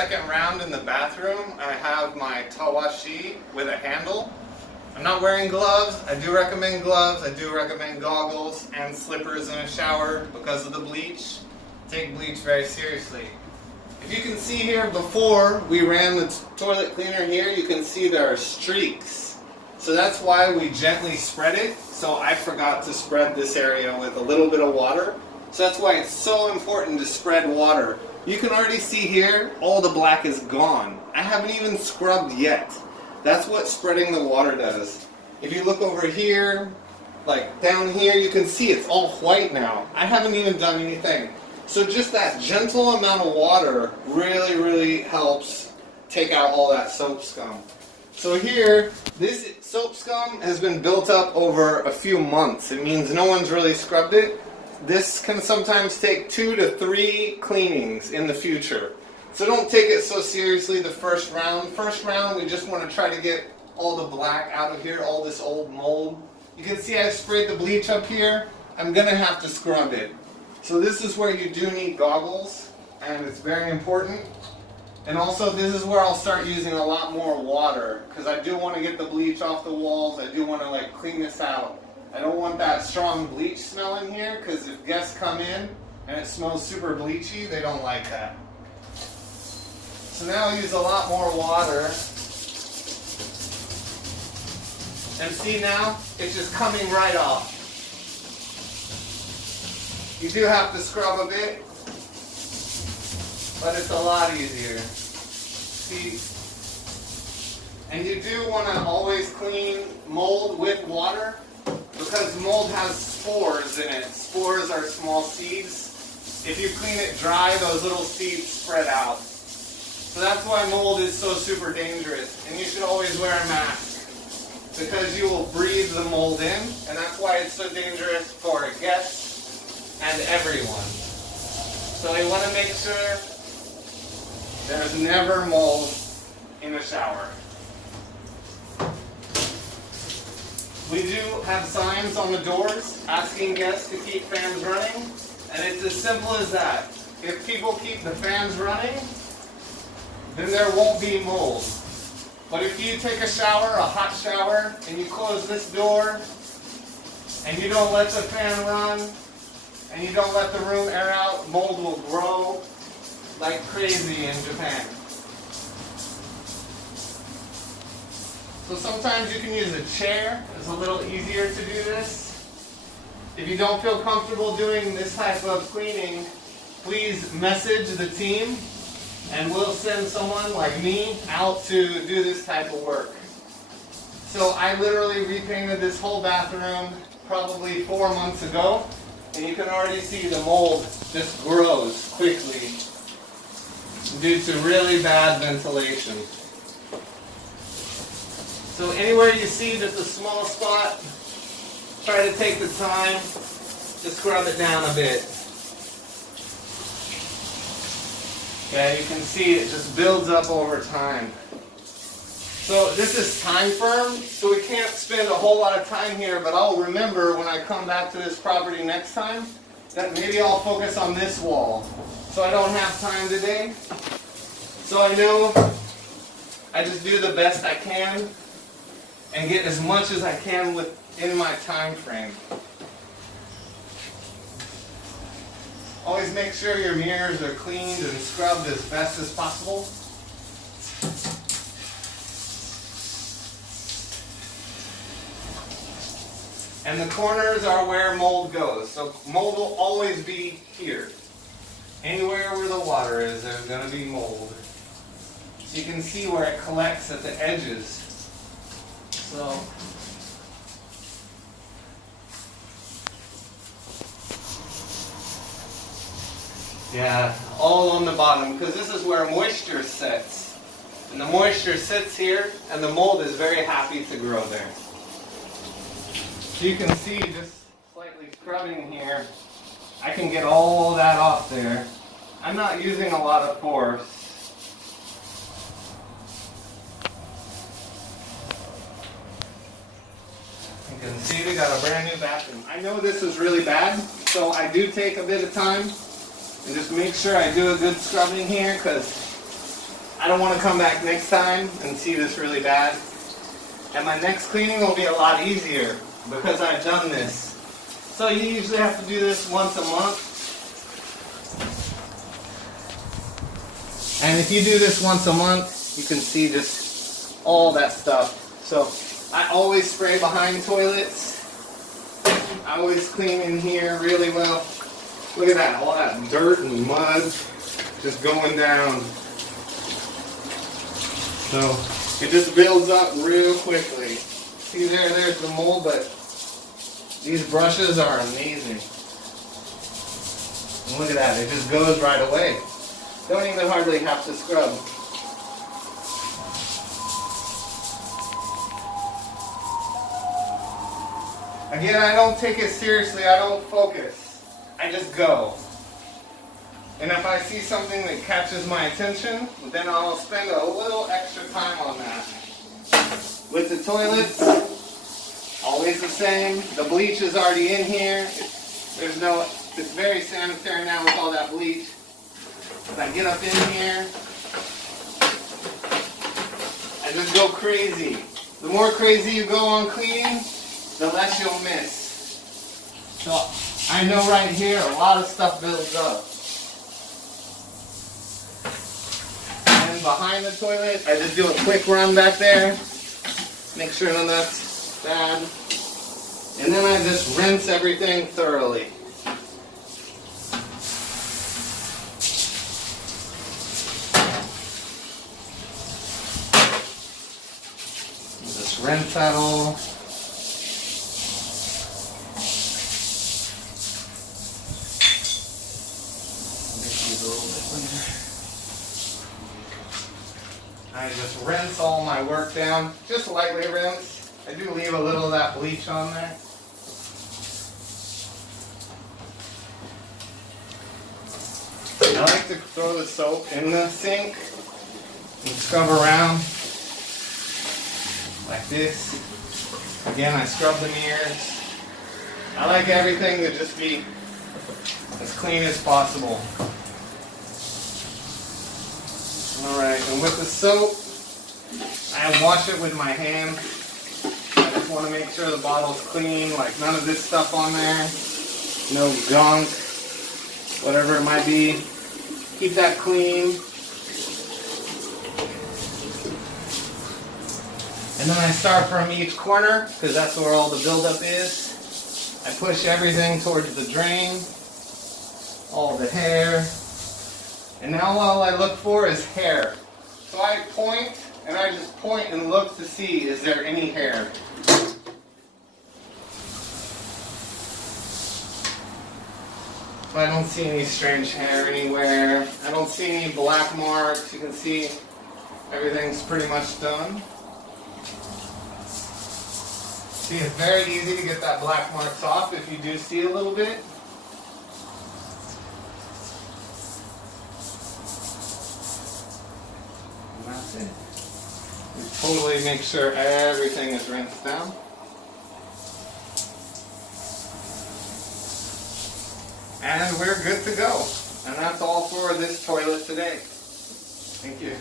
second round in the bathroom. I have my tawashi with a handle. I'm not wearing gloves. I do recommend gloves. I do recommend goggles and slippers in a shower because of the bleach. Take bleach very seriously. If you can see here, before we ran the toilet cleaner here, you can see there are streaks. So that's why we gently spread it. So I forgot to spread this area with a little bit of water. So that's why it's so important to spread water. You can already see here, all the black is gone. I haven't even scrubbed yet. That's what spreading the water does. If you look over here, like down here, you can see it's all white now. I haven't even done anything. So just that gentle amount of water really helps take out all that soap scum. So here, this soap scum has been built up over a few months. It means no one's really scrubbed it. This can sometimes take 2 to 3 cleanings in the future. So don't take it so seriously the first round. First round, we just want to try to get all the black out of here, all this old mold. You can see I sprayed the bleach up here. I'm going to have to scrub it. So this is where you do need goggles, and it's very important. And also this is where I'll start using a lot more water, because I do want to get the bleach off the walls. I do want to clean this out. I don't want that strong bleach smell in here, because if guests come in and it smells super bleachy, they don't like that. So now I'll use a lot more water. And see now, it's just coming right off. You do have to scrub a bit, but it's a lot easier. See? And you do want to always clean mold with water, because mold has spores in it. Spores are small seeds. If you clean it dry, those little seeds spread out. So that's why mold is so super dangerous. And you should always wear a mask, because you will breathe the mold in, and that's why it's so dangerous for guests and everyone. So you want to make sure there's never mold in the shower. We do have signs on the doors asking guests to keep fans running, and it's as simple as that. If people keep the fans running, then there won't be mold. But if you take a shower, a hot shower, and you close this door, and you don't let the fan run, and you don't let the room air out, mold will grow like crazy in Japan. So sometimes you can use a chair. It's a little easier to do this. If you don't feel comfortable doing this type of cleaning, please message the team and we'll send someone like me out to do this type of work. So I literally repainted this whole bathroom probably 4 months ago, and you can already see the mold just grows quickly due to really bad ventilation. So anywhere you see just a small spot, try to take the time to scrub it down a bit. Yeah, you can see it just builds up over time. So this is time firm, so we can't spend a whole lot of time here, but I'll remember when I come back to this property next time that maybe I'll focus on this wall. So I don't have time today. So I know I just do the best I can and get as much as I can within my time frame. Always make sure your mirrors are cleaned and scrubbed as best as possible. And the corners are where mold goes. So mold will always be here. Anywhere where the water is, there's going to be mold. So you can see where it collects at the edges. So yeah, all on the bottom, because this is where moisture sits. And the moisture sits here, and the mold is very happy to grow there. So you can see, just slightly scrubbing here, I can get all that off there. I'm not using a lot of force. You can see we got a brand new bathroom. I know this is really bad, so I do take a bit of time and just make sure I do a good scrubbing here, because I don't want to come back next time and see this really bad. And my next cleaning will be a lot easier because I've done this. So you usually have to do this once a month. And if you do this once a month, you can see just all that stuff. So I always spray behind toilets. I always clean in here really well. Look at that, all that dirt and mud just going down. So it just builds up real quickly. See there's the mold, but these brushes are amazing. And look at that, it just goes right away. Don't even hardly have to scrub. Again, I don't take it seriously, I don't focus. I just go. And if I see something that catches my attention, then I'll spend a little extra time on that. With the toilets, always the same. The bleach is already in here. It's very sanitary now with all that bleach. As I get up in here, I just go crazy. The more crazy you go on cleaning, the less you'll miss. So I know right here a lot of stuff builds up. And behind the toilet, I just do a quick run back there. Make sure none of that's bad. And then I just rinse everything thoroughly. Just rinse that all. I just rinse all my work down, just lightly rinse. I do leave a little of that bleach on there. I like to throw the soap in the sink and scrub around like this. Again, I scrub the mirrors. I like everything to just be as clean as possible. Alright, and with the soap, I wash it with my hand. I just want to make sure the bottle's clean, like none of this stuff on there, no gunk, whatever it might be. Keep that clean. And then I start from each corner, because that's where all the buildup is. I push everything towards the drain, all the hair. And now all I look for is hair. So I point, and I just point and look to see, is there any hair? If I don't see any strange hair anywhere, I don't see any black marks, you can see everything's pretty much done. See, it's very easy to get that black marks off if you do see a little bit. That's it. You totally make sure everything is rinsed down. And we're good to go. And that's all for this toilet today. Thank you.